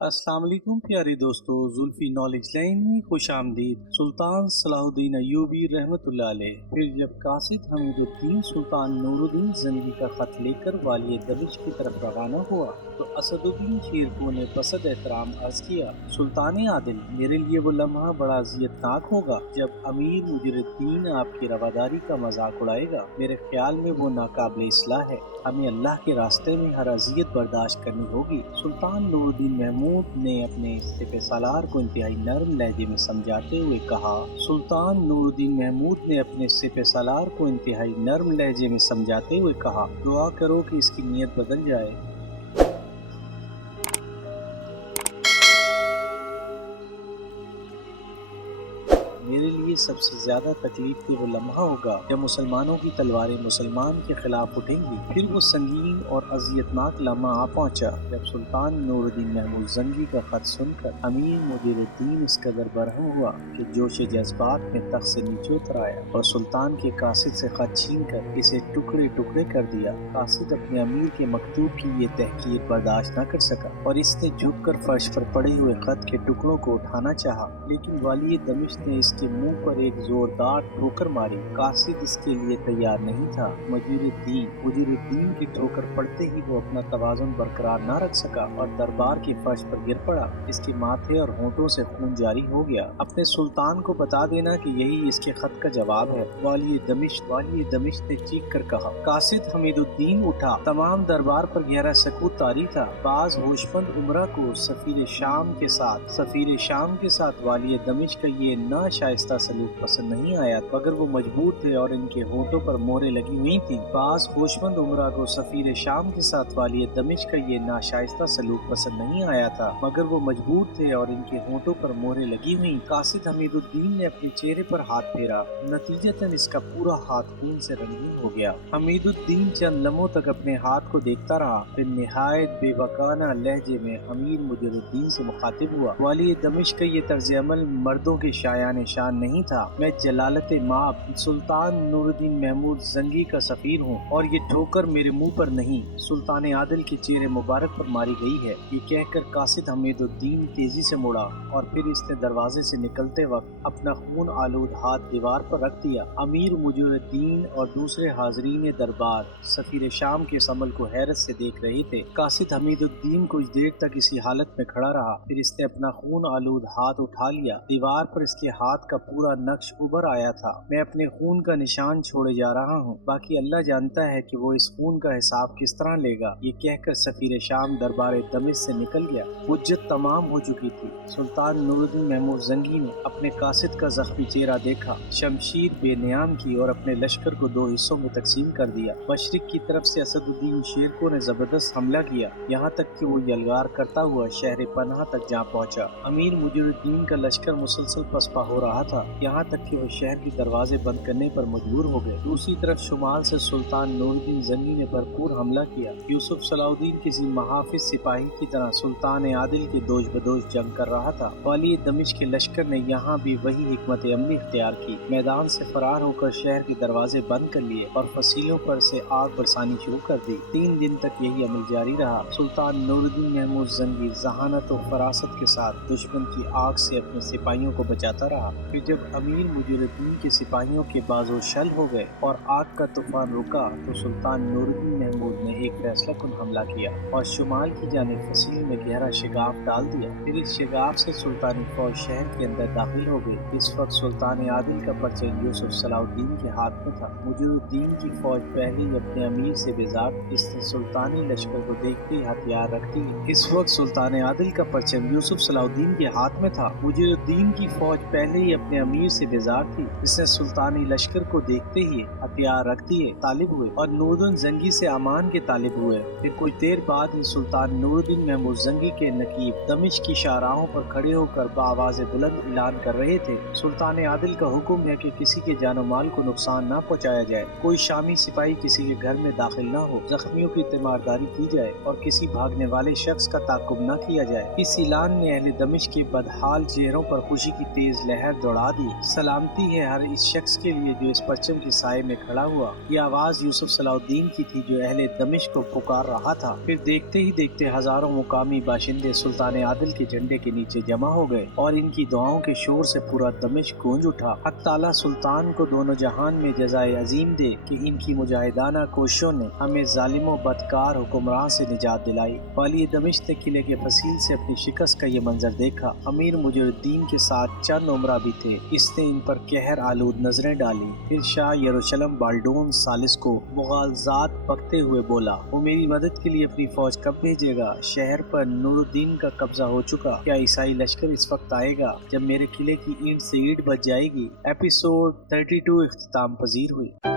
अस्सलाम वालेकुम प्यारे दोस्तों, जुल्फी नॉलेज लाइन में खुश आमदीद। सुल्तान सलाहुद्दीन अय्यूबी रहमतुल्लाह अलैह फिर जब कासिद हमीदुद्दीन सुल्तान नूरुद्दीन जंगी का खत लेकर वालिय दमिश्क की तरफ रवाना हुआ तो असदुद्दीन शेरको ने बसद एहतराम अर्ज किया, सुल्तान आदिल, मेरे लिए वो लम्हा बड़ा अजियतनाक होगा जब अमीर मुजरुद्दीन आपकी रवादारी का मजाक उड़ाएगा। मेरे ख्याल में वो नाकाबिल इस्लाह है। हमें अल्लाह के रास्ते में हर अजियत बर्दाश्त करनी होगी। सुल्तान नूरुद्दीन महमूद ने अपने सिपह सालार को इंतहाई नरम लहजे में समझाते हुए कहा। सुल्तान नूरुद्दीन महमूद ने अपने सिपह सालार को इंतहाई नरम लहजे में समझाते हुए कहा, दुआ करो कि इसकी नीयत बदल जाए। मेरे लिए सबसे ज्यादा तकलीफ के वो लम्हा होगा जब मुसलमानों की तलवारें मुसलमान के खिलाफ उठेंगी। फिर वो संगीन और अजियतनाक लम्हा आ पहुंचा जब सुल्तान नूरुद्दीन महमूद जंगी का खत सुनकर अमीर मुजरुद्दीन इस कदर बरहम हुआ कि जोश जज्बात में तख्त से नीचे उतर आया और सुल्तान के कासिद से खत छीन कर इसे टुकड़े टुकड़े कर दिया। कासिद अपने अमीर के मकतूब की ये तहकीर बर्दाश्त न कर सका और इसने झुक कर फर्श पर पड़े हुए खत के टुकड़ों को उठाना चाहा, लेकिन वाली दमिश्क ने इसके मुंह पर एक जोरदार ठोकर मारी। कासिद इसके लिए तैयार नहीं था। मुजरुद्दीन की ठोकर पड़ते ही वो अपना तवाज़ुन बरकरार न रख सका और दरबार के फर्श पर गिर पड़ा। इसके माथे और होंठों से खून जारी हो गया। अपने सुल्तान को बता देना कि यही इसके खत का जवाब है। वाली दमिश्क ने चीख कर कहा। कासिद हमीदुद्दीन उठा। तमाम दरबार पर गहरा सकूत तारी था। बाज होशमंद उमरा को सफीर शाम के साथ वाली दमिश्क का ये ना शाइस्ता सलूक पसंद नहीं आया, मगर वो मजबूर थे और इनके होठों पर मोहरें लगी हुई थी। बास होशमंद उमरा को सफीर शाम के साथ वाली दमिश्क का ये नाशाइस्ता सलूक पसंद नहीं आया था, मगर वो मजबूर थे और इनके होठों पर मोहरें लगी हुई। कासिद हमीदुद्दीन ने अपने चेहरे पर हाथ फेरा, नतीजतन इसका पूरा हाथ खून से रंगीन हो गया। हमीदुद्दीन चंद लम्हों तक अपने हाथ को देखता रहा, फिर निहायत बेवकाना लहजे में अमीर मुजरुद्दीन से मुखातिब हुआ। वाली दमिश्क का ये तर्ज अमल मर्दों के शायान शान नहीं था। मैं जलालत माब सुल्तान नूरुद्दीन महमूद जंगी का सफीर हूँ और ये ठोकर मेरे मुंह पर नहीं, सुल्तान आदिल के चेहरे मुबारक पर मारी गई है। ये कहकर कासिद हमीदुद्दीन तेजी से मुड़ा और फिर इसने दरवाजे से निकलते वक्त अपना खून आलूद हाथ दीवार पर रख दिया। अमीर मुजरुद्दीन और दूसरे हाजरीन दरबार सफीर शाम के इस अमल को हैरत से देख रहे थे। कासिद हमीदुद्दीन कुछ देर तक इसी हालत में खड़ा रहा, फिर इसने अपना खून आलूद हाथ उठा लिया। दीवार पर इसके हाथ का पूरा नक्श उभर आया था। मैं अपने खून का निशान छोड़े जा रहा हूँ, बाकी अल्लाह जानता है कि वो इस खून का हिसाब किस तरह लेगा। ये कहकर सफीर शाम दरबार दमिश्क से निकल गया। हुज्जत तमाम हो चुकी थी। सुल्तान नूरुद्दीन महमूद जंगी ने अपने कासिद का जख्मी चेहरा देखा, शमशीर बेनियाम की और अपने लश्कर को दो हिस्सों में तकसीम कर दिया। मशरिक की तरफ से असदुद्दीन शेरको ने जबरदस्त हमला किया, यहाँ तक कि वो यलगार करता हुआ शहर पनाह तक जा पहुँचा। अमीर मुजरुद्दीन का लश्कर मुसलसल पसपा हो रहा था, यहाँ तक कि वो शहर के दरवाजे बंद करने पर मजबूर हो गए। दूसरी तरफ शुमाल से सुल्तान नूरुद्दीन जंगी ने भरपूर हमला किया। यूसुफ सलाहुद्दीन किसी महाफिज सिपाही की तरह सुल्तान आदिल के दोष बदोश जंग कर रहा था। वाली दमिश्क के लश्कर ने यहाँ भी वही हिकमत अमली इख्तियार की। मैदान से फरार होकर शहर के दरवाजे बंद कर लिए और फसीलों पर से आग बरसानी शुरू कर दी। 3 दिन तक यही अमल जारी रहा। सुल्तान नूरुद्दीन महमूद जंगी जहानत और फरासत के साथ दुश्मन की आग से अपने सिपाहियों को बचाता रहा। फिर जब अमीर मुजरुद्दीन के सिपाहियों के बाजू शल हो गए और आग का तूफान रुका तो सुल्तान नूरुद्दीन महमूद ने एक फैसला कुन हमला किया और शुमाल की जानिब फसील में गहरा शिगाफ डाल दिया। फिर इस शिगाफ से सुल्तानी फौज शहर के अंदर दाखिल हो गई। इस वक्त सुल्तान आदिल का परचम यूसुफ सलाहुद्दीन के हाथ में था। मुजरुद्दीन की फौज पहले ही अपने अमीर से बेजार, इसने सुल्तानी लश्कर को देखते ही हथियार रख दिए। इस वक्त सुल्तान आदिल का परचम यूसुफ सलाहुद्दीन के हाथ में था। मुजरुद्दीन की फौज पहले ही अपने अमीर से बेजार थी, इसने सुल्तानी लश्कर को देखते ही हथियार रख दिए, तालिब हुए और नूरुद्दीन जंगी से अमान के तालिब हुए। फिर कुछ देर बाद ही सुल्तान नूरुद्दीन महमूद जंगी के नकीब दमिश्क की शाहराहों पर खड़े होकर बाआवाज़ बुलंद ऐलान कर रहे थे, सुल्तान आदिल का हुक्म है कि किसी के जानो माल को नुकसान न पहुँचाया जाए, कोई शामी सिपाही किसी के घर में दाखिल न हो, जख्मियों की तीमारदारी की जाए और किसी भागने वाले शख्स का ताकुब न किया जाए। इस ऐलान ने अहले दमिश्क के बदहाल चेहरों पर खुशी की तेज लहर दौड़ा दी। کی سلامتی ہے ہر اس شخص کے لیے جو اس پرچم کے سائے میں کھڑا ہوا۔ یہ آواز یوسف صلاح الدین کی تھی جو اہل دمشق کو پکار رہا تھا۔ پھر دیکھتے ہی دیکھتے ہزاروں مقامی باشندے سلطان عادل کے جھنڈے کے نیچے جمع ہو گئے اور ان کی دعاؤں کے شور سے پورا دمشق گونج اٹھا۔ حق تعالیٰ سلطان کو دونوں جہان میں جزائے عظیم دے کہ ان کی مجاہدانہ کوششوں نے ہمیں ظالم و بدکار حکمراں سے نجات دلائی۔ والی دمشق نے قلعے کے فصیل سے اپنی شکست کا یہ منظر دیکھا۔ امیر مجر الدین کے ساتھ چند عمرہ بھی تھے، اس نے ان پر قہر آلود نظریں ڈالی۔ پھر شاہ یروشلم بالڈون ثالث کو مغالزات بکتے ہوئے بولا، وہ میری مدد کے لیے اپنی فوج کب بھیجے گا؟ شہر پر نور الدین کا قبضہ ہو چکا، کیا عیسائی لشکر اس وقت آئے گا جب میرے قلعے کی اینٹ سے اینٹ بچ جائے گی؟ ایپیسوڈ 32 اختتام پذیر ہوئی۔